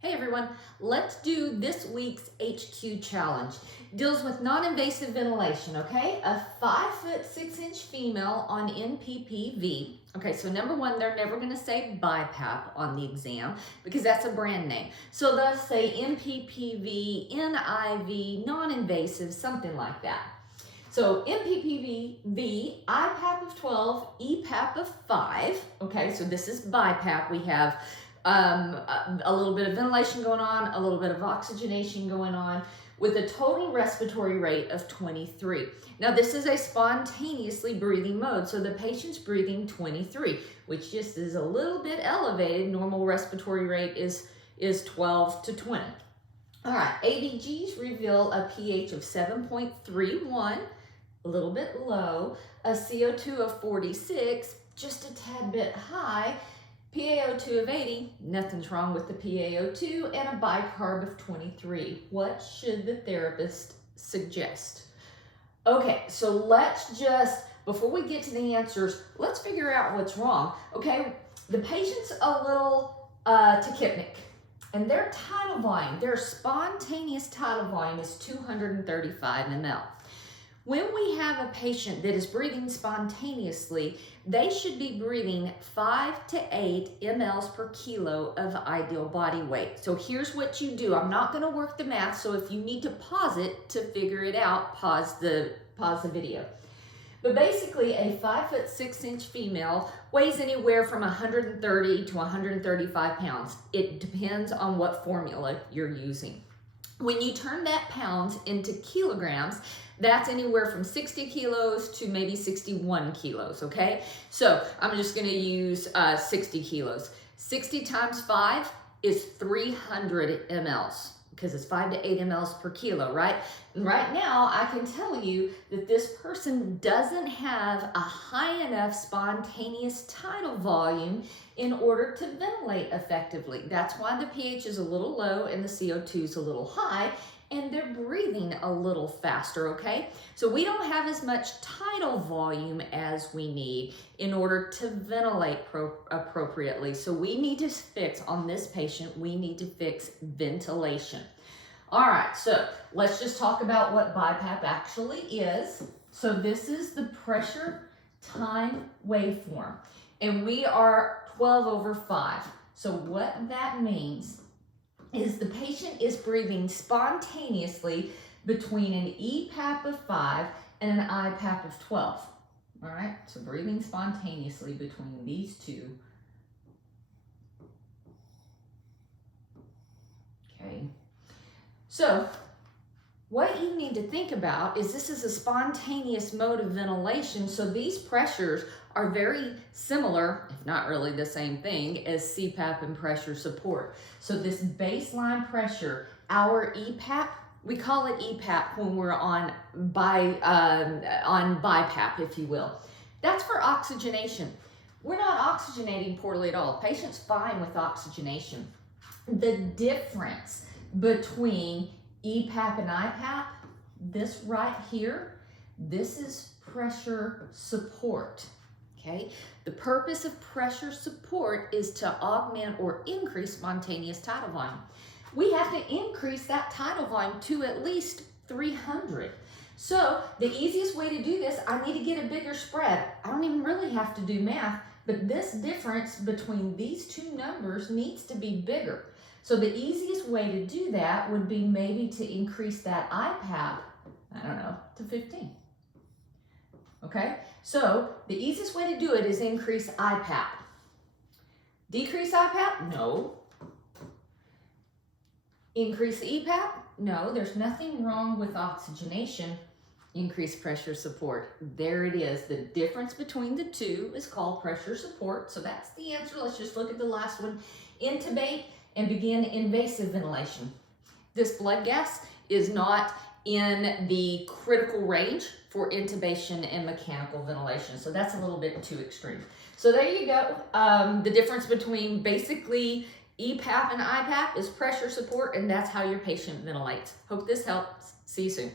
Hey everyone, let's do this week's HQ challenge. Deals with non-invasive ventilation, okay? A 5'6" female on Nppv. Okay, so number one, they're never gonna say BiPAP on the exam because that's a brand name. So they'll say Nppv, NIV, non-invasive, something like that. So Nppv, IPAP of 12, EPAP of 5. Okay, so this is BiPAP. We have a little bit of ventilation going on, a little bit of oxygenation going on, with a total respiratory rate of 23. Now this is a spontaneously breathing mode, so the patient's breathing 23, which just is a little bit elevated. Normal respiratory rate is 12 to 20. All right, ABGs reveal a pH of 7.31, a little bit low, a CO2 of 46, just a tad bit high, PaO2 of 80, nothing's wrong with the PaO2, and a bicarb of 23. What should the therapist suggest? Okay, so let's just, before we get to the answers, let's figure out what's wrong. Okay, the patient's a little tachypnic, and their tidal volume, their spontaneous tidal volume is 235 ml. When we have a patient that is breathing spontaneously, they should be breathing 5 to 8 mLs per kilo of ideal body weight. So here's what you do. I'm not going to work the math, so if you need to pause it to figure it out, pause the video. But basically, a 5'6" female weighs anywhere from 130 to 135 pounds. It depends on what formula you're using. When you turn that pounds into kilograms, that's anywhere from 60 kilos to maybe 61 kilos, okay? So I'm just gonna use 60 kilos. 60 times 5 is 300 mLs, because it's 5 to 8 mLs per kilo, right? And right now, I can tell you that this person doesn't have a high enough spontaneous tidal volume in order to ventilate effectively. That's why the pH is a little low and the CO2 is a little high, and they're breathing a little faster, okay? So we don't have as much tidal volume as we need in order to ventilate appropriately. So we need to fix, on this patient, we need to fix ventilation. All right, so let's just talk about what BiPAP actually is. So this is the pressure time waveform, and we are 12/5. So what that means is the patient is breathing spontaneously between an EPAP of 5 and an IPAP of 12. All right, so breathing spontaneously between these two. Okay, so what you need to think about is this is a spontaneous mode of ventilation, so these pressures are very similar, if not really the same thing, as CPAP and pressure support. So this baseline pressure, our EPAP, we call it EPAP when we're on BiPAP, if you will. That's for oxygenation. We're not oxygenating poorly at all. The patient's fine with oxygenation. The difference between EPAP and IPAP, this right here, this is pressure support. Okay, the purpose of pressure support is to augment or increase spontaneous tidal volume. We have to increase that tidal volume to at least 300. So the easiest way to do this, I need to get a bigger spread. I don't even really have to do math, but this difference between these two numbers needs to be bigger. So the easiest way to do that would be maybe to increase that IPAP, I don't know, to 15. Okay, so the easiest way to do it is increase IPAP. Decrease IPAP? No. Increase EPAP? No, there's nothing wrong with oxygenation. Increase pressure support. There it is. The difference between the two is called pressure support. So that's the answer. Let's just look at the last one. Intubate and begin invasive ventilation. This blood gas is not in the critical range for intubation and mechanical ventilation. So that's a little bit too extreme. So there you go. The difference between basically EPAP and IPAP is pressure support, and that's how your patient ventilates. Hope this helps. See you soon.